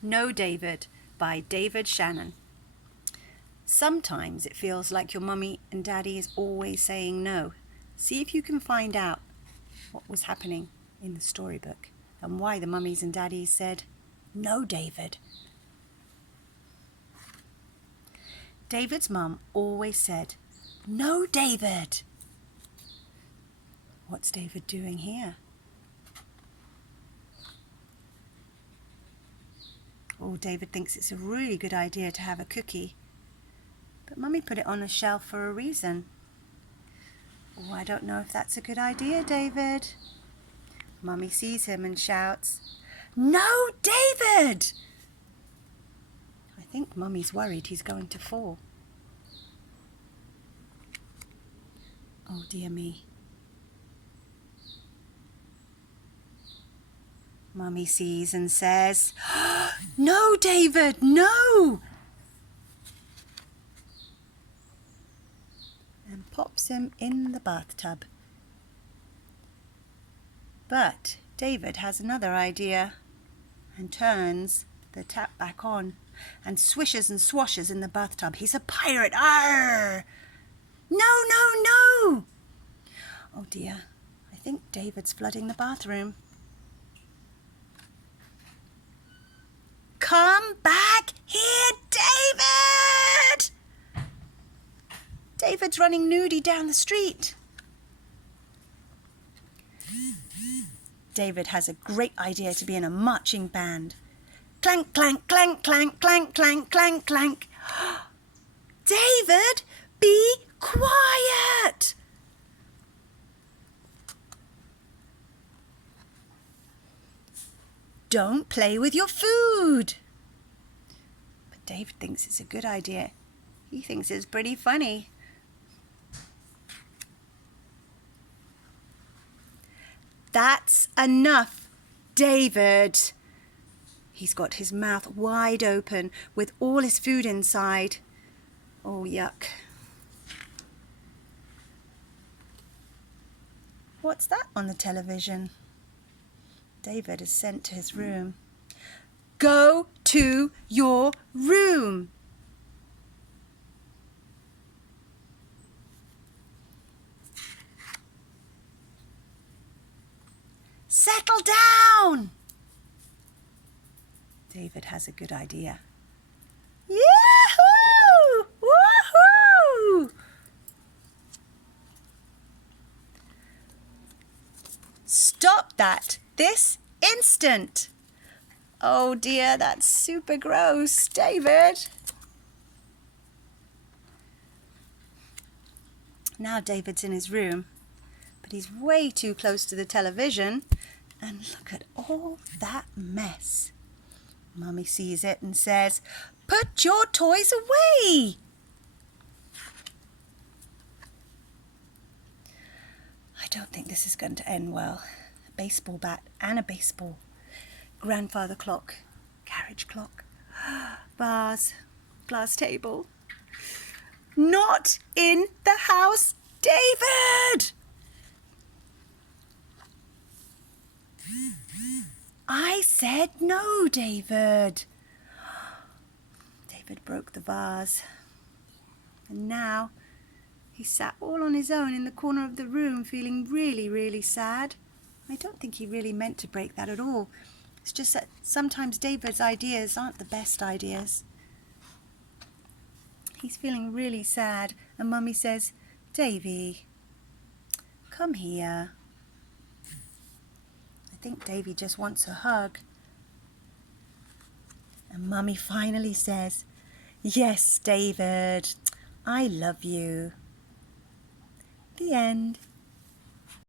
No, David by David Shannon. Sometimes it feels like your mummy and daddy is always saying no. See if you can find out what was happening in the storybook and why the mummies and daddies said, "No, David." David's mum always said, "No, David." What's David doing here? Oh, David thinks it's a really good idea to have a cookie. But Mummy put it on a shelf for a reason. Oh, I don't know if that's a good idea, David. Mummy sees him and shouts, "No, David!" I think Mummy's worried he's going to fall. Oh, dear me. Mummy sees and says, "No, David, no!" and pops him in the bathtub. But David has another idea and turns the tap back on and swishes and swashes in the bathtub. He's a pirate. Arr! No, no, no! Oh dear, I think David's flooding the bathroom. Come back here, David! David's running nudie down the street. David has a great idea to be in a marching band. Clank, clank, clank, clank, clank, clank, clank, clank. David, be quiet! Don't play with your food. But David thinks it's a good idea. He thinks it's pretty funny. That's enough, David. He's got his mouth wide open with all his food inside. Oh, yuck. What's that on the television? David is sent to his room. Go to your room. Settle down. David has a good idea. Yahoo! Woohoo! Stop that this instant. Oh dear, that's super gross, David. Now David's in his room, but he's way too close to the television. And look at all that mess. Mummy sees it and says, "Put your toys away." I don't think this is going to end well. A baseball bat and a baseball. Grandfather clock, carriage clock, vase, glass table. Not in the house, David! I said no, David. David broke the vase. And now he sat all on his own in the corner of the room feeling really, really sad. I don't think he really meant to break that at all. It's just that sometimes David's ideas aren't the best ideas. He's feeling really sad and Mummy says, "Davy, come here." I think Davy just wants a hug. And Mummy finally says, "Yes, David, I love you." The end.